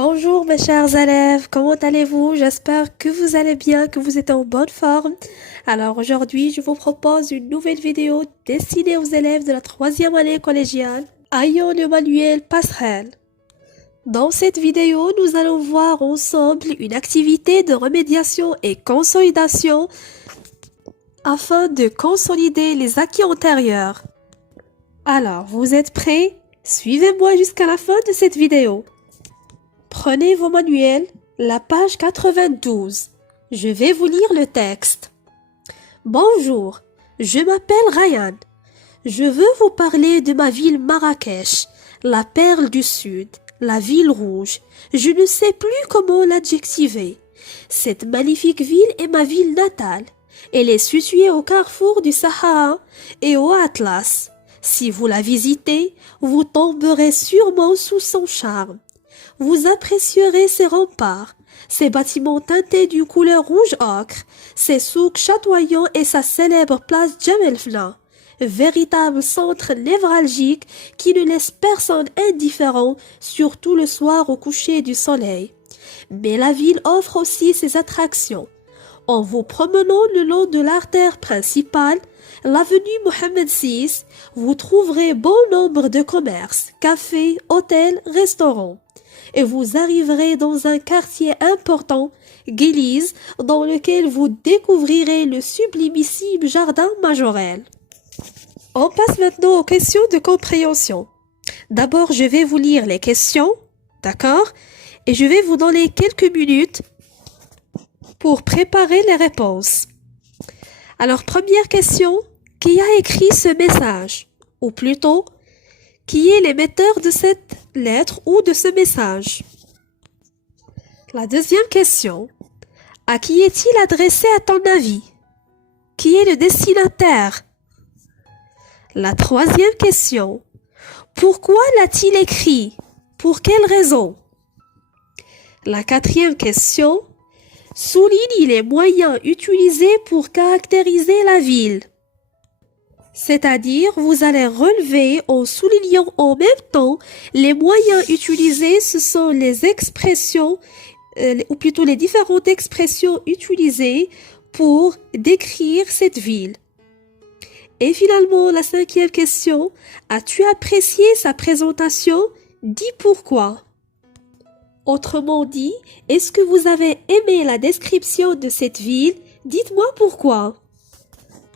Bonjour mes chers élèves, comment allez-vous? J'espère que vous allez bien, que vous êtes en bonne forme. Alors aujourd'hui, je vous propose une nouvelle vidéo destinée aux élèves de la troisième année collégiale, Ayon Emmanuel Passerelle. Dans cette vidéo, nous allons voir ensemble une activité de remédiation et consolidation afin de consolider les acquis antérieurs. Alors, vous êtes prêts? Suivez-moi jusqu'à la fin de cette vidéo. Prenez vos manuels, la page 92. Je vais vous lire le texte. Bonjour, je m'appelle Ryan. Je veux vous parler de ma ville Marrakech, la perle du Sud, la ville rouge. Je ne sais plus comment l'adjectiver. Cette magnifique ville est ma ville natale. Elle est située au carrefour du Sahara et au Atlas. Si vous la visitez, vous tomberez sûrement sous son charme. Vous apprécierez ses remparts, ses bâtiments teintés d'une couleur rouge ocre, ses souks chatoyants et sa célèbre place Djamel Fna, véritable centre névralgique qui ne laisse personne indifférent, surtout le soir au coucher du soleil. Mais la ville offre aussi ses attractions. En vous promenant le long de l'artère principale, l'avenue Mohammed VI, vous trouverez bon nombre de commerces, cafés, hôtels, restaurants. Et vous arriverez dans un quartier important, Guélise, dans lequel vous découvrirez le sublimissime jardin Majorelle. On passe maintenant aux questions de compréhension. D'abord, je vais vous lire les questions, d'accord? Et je vais vous donner quelques minutes pour préparer les réponses. Alors, première question, qui a écrit ce message? Ou plutôt, qui est l'émetteur de cette lettre ou de ce message? La deuxième question, à qui est-il adressé à ton avis? Qui est le destinataire? La troisième question, pourquoi l'a-t-il écrit? Pour quelle raison? La quatrième question, souligne les moyens utilisés pour caractériser la ville. C'est-à-dire, vous allez relever en soulignant en même temps les moyens utilisés, ce sont les expressions, ou plutôt les différentes expressions utilisées pour décrire cette ville. Et finalement, la cinquième question, as-tu apprécié sa présentation? Dis pourquoi. Autrement dit, est-ce que vous avez aimé la description de cette ville? Dites-moi pourquoi.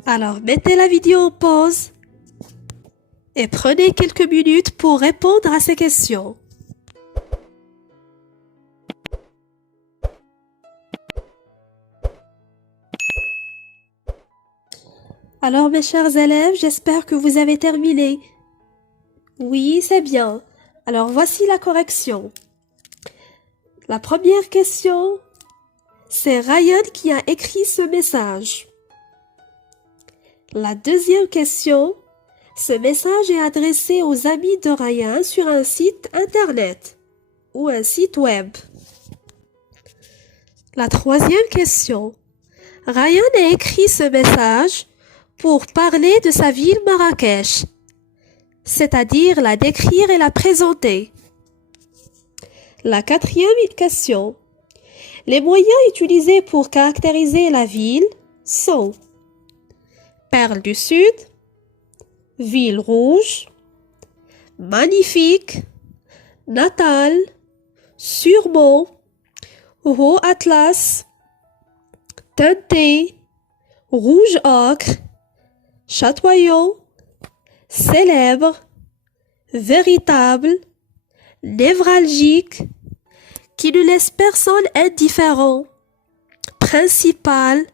Alors, mettez la vidéo en pause et prenez quelques minutes pour répondre à ces questions. Alors, mes chers élèves, j'espère que vous avez terminé. Oui, c'est bien. Alors, voici la correction. La première question, c'est Ryan qui a écrit ce message. La deuxième question, ce message est adressé aux amis de Ryan sur un site internet ou un site web. La troisième question, Ryan a écrit ce message pour parler de sa ville Marrakech, c'est-à-dire la décrire et la présenter. La quatrième question, les moyens utilisés pour caractériser la ville sont Perle du Sud, Ville rouge, Magnifique, Natal, Sûrement, Haut Atlas, Teinté, Rouge ocre, Chatoyant, Célèbre, Véritable, Névralgique, qui ne laisse personne indifférent, Principal,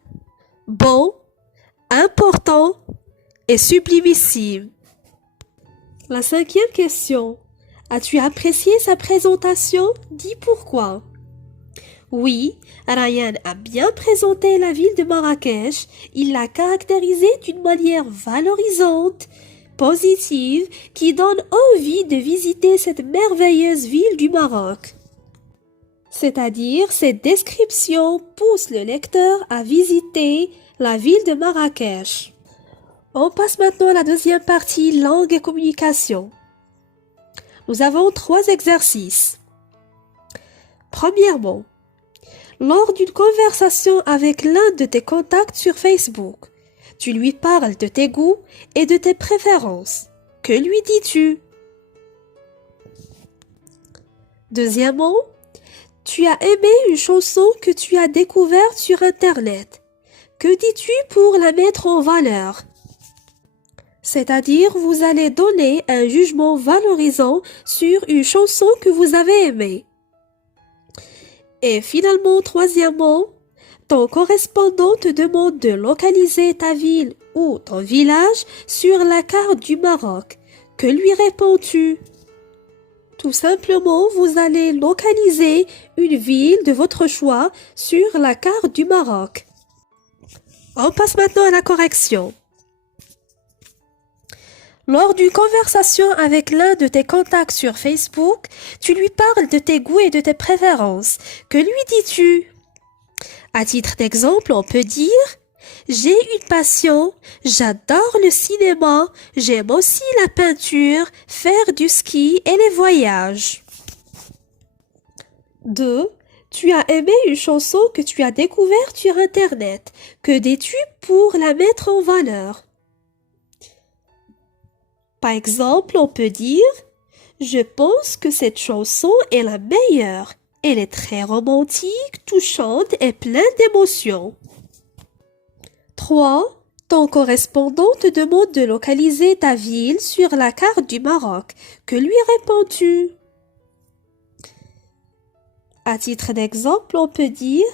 Bon, Important et sublimissime. La cinquième question. As-tu apprécié sa présentation? Dis pourquoi. Oui, Ryan a bien présenté la ville de Marrakech. Il l'a caractérisée d'une manière valorisante, positive, qui donne envie de visiter cette merveilleuse ville du Maroc. C'est-à-dire, cette description pousse le lecteur à visiter la ville de Marrakech. On passe maintenant à la deuxième partie, langue et communication. Nous avons 3 exercices. Premièrement, lors d'une conversation avec l'un de tes contacts sur Facebook, tu lui parles de tes goûts et de tes préférences. Que lui dis-tu? Deuxièmement, tu as aimé une chanson que tu as découverte sur Internet. Que dis-tu pour la mettre en valeur? C'est-à-dire, vous allez donner un jugement valorisant sur une chanson que vous avez aimée. Et finalement, troisièmement, ton correspondant te demande de localiser ta ville ou ton village sur la carte du Maroc. Que lui réponds-tu? Tout simplement, vous allez localiser une ville de votre choix sur la carte du Maroc. On passe maintenant à la correction. Lors d'une conversation avec l'un de tes contacts sur Facebook, tu lui parles de tes goûts et de tes préférences. Que lui dis-tu? À titre d'exemple, on peut dire « J'ai une passion, j'adore le cinéma, j'aime aussi la peinture, faire du ski et les voyages. » 2. Tu as aimé une chanson que tu as découverte sur Internet. Que dis-tu pour la mettre en valeur? Par exemple, on peut dire « Je pense que cette chanson est la meilleure. Elle est très romantique, touchante et pleine d'émotions. » 3. Ton correspondant te demande de localiser ta ville sur la carte du Maroc. Que lui réponds-tu? À titre d'exemple, on peut dire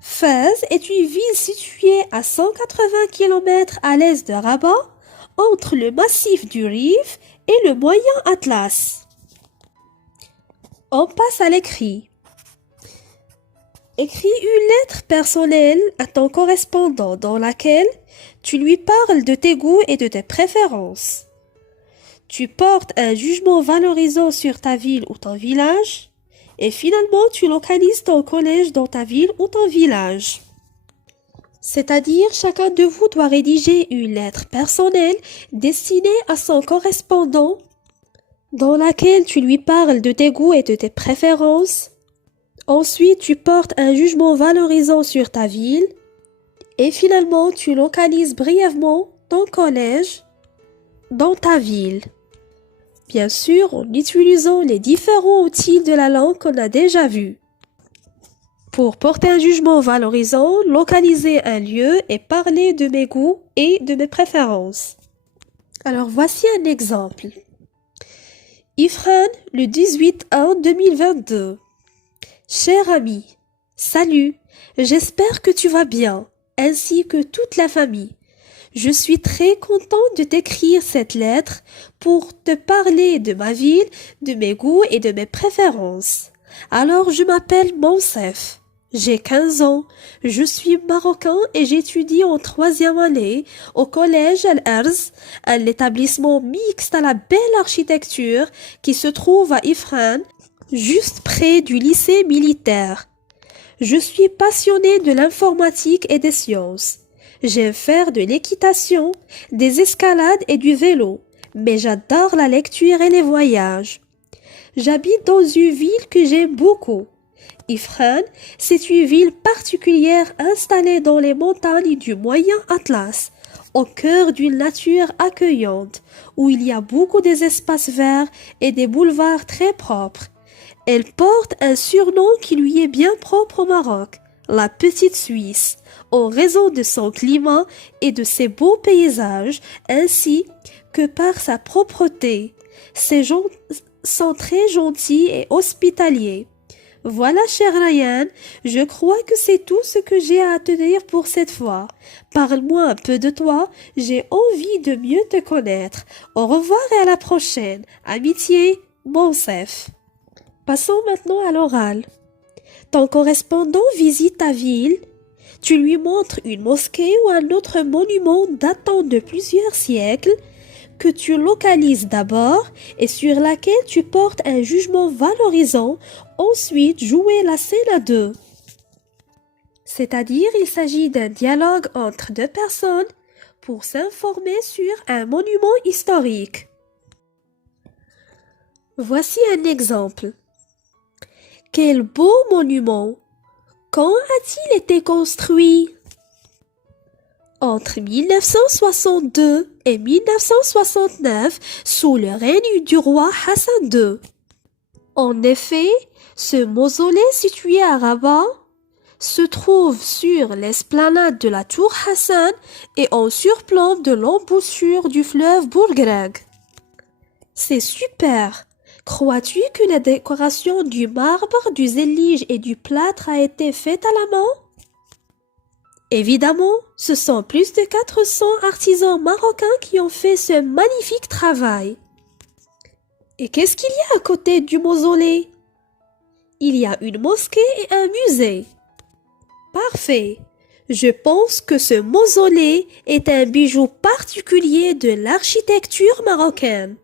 Fès est une ville située à 180 km à l'est de Rabat, entre le massif du Rif et le Moyen Atlas. On passe à l'écrit. Écris une lettre personnelle à ton correspondant dans laquelle tu lui parles de tes goûts et de tes préférences. Tu portes un jugement valorisant sur ta ville ou ton village et finalement tu localises ton collège dans ta ville ou ton village. C'est-à-dire, chacun de vous doit rédiger une lettre personnelle destinée à son correspondant dans laquelle tu lui parles de tes goûts et de tes préférences. Ensuite, tu portes un jugement valorisant sur ta ville et finalement, tu localises brièvement ton collège dans ta ville. Bien sûr, en utilisant les différents outils de la langue qu'on a déjà vus. Pour porter un jugement valorisant, localiser un lieu et parler de mes goûts et de mes préférences. Alors, voici un exemple. Ifrane, le 18/1/2022. Cher ami, salut, j'espère que tu vas bien, ainsi que toute la famille. Je suis très content de t'écrire cette lettre pour te parler de ma ville, de mes goûts et de mes préférences. Alors je m'appelle Monsef. J'ai 15 ans, je suis marocain et j'étudie en 3e année au collège Al-Arz, un établissement mixte à la belle architecture qui se trouve à Ifrane, juste près du lycée militaire. Je suis passionnée de l'informatique et des sciences. J'aime faire de l'équitation, des escalades et du vélo, mais j'adore la lecture et les voyages. J'habite dans une ville que j'aime beaucoup. Ifrane, c'est une ville particulière installée dans les montagnes du Moyen Atlas, au cœur d'une nature accueillante, où il y a beaucoup d'espaces verts et des boulevards très propres. Elle porte un surnom qui lui est bien propre au Maroc, la Petite Suisse, en raison de son climat et de ses beaux paysages, ainsi que par sa propreté. Ces gens sont très gentils et hospitaliers. Voilà, cher Ryan, je crois que c'est tout ce que j'ai à te dire pour cette fois. Parle-moi un peu de toi, j'ai envie de mieux te connaître. Au revoir et à la prochaine. Amitié, Monsef. Passons maintenant à l'oral. Ton correspondant visite ta ville. Tu lui montres une mosquée ou un autre monument datant de plusieurs siècles que tu localises d'abord et sur laquelle tu portes un jugement valorisant. Ensuite, jouer la scène à deux. C'est-à-dire, il s'agit d'un dialogue entre deux personnes pour s'informer sur un monument historique. Voici un exemple. Quel beau monument! Quand a-t-il été construit? Entre 1962 et 1969, sous le règne du roi Hassan II. En effet, ce mausolée situé à Rabat se trouve sur l'esplanade de la tour Hassan et en surplomb de l'embouchure du fleuve Bourgreg. C'est super! Crois-tu que la décoration du marbre, du zélige et du plâtre a été faite à la main? Évidemment, ce sont plus de 400 artisans marocains qui ont fait ce magnifique travail. Et qu'est-ce qu'il y a à côté du mausolée? Il y a une mosquée et un musée. Parfait. Je pense que ce mausolée est un bijou particulier de l'architecture marocaine.